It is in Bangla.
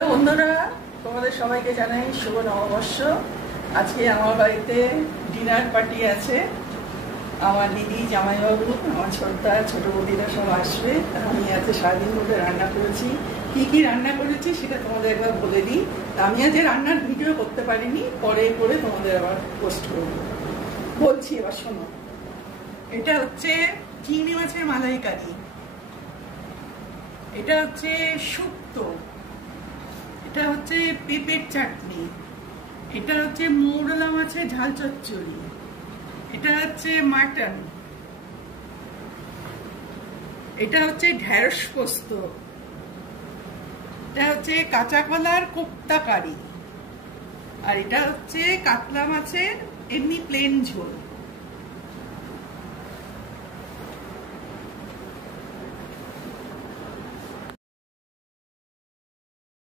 বন্ধুরা, তোমাদের সবাইকে জানাই শুভ নববর্ষ। আজকে আমার বাড়িতে ডিনার পার্টি আছে। আমার দিদি, জামাইবাবু, আমার ছোটদা, ছোট বৌদিরা সব আসবে। আমি আজকে সারাদিন ধরে রান্না করেছি। কি কি রান্না করেছি সেটা তোমাদের একবার বলে দিই। আমি আজকে রান্নার ভিডিও করতে পারিনি, পরে করে তোমাদের আবার পোস্ট করবো। বলছি, এবার শোনো। এটা হচ্ছে চিংড়ি মাছের মালাইকারি, এটা হচ্ছে শুক্তো, এটা হচ্ছে পেঁপের চাটনি, এটা হচ্ছে মৌরলা মাছের ঝাল চচ্চড়ি, এটা হচ্ছে মাটন, এটা হচ্ছে ঢেঁড়স পোস্ত, এটা হচ্ছে কাঁচা কলার কোপ্তা কারি, আর এটা হচ্ছে কাতলা মাছের এমনি প্লেন ঝোল।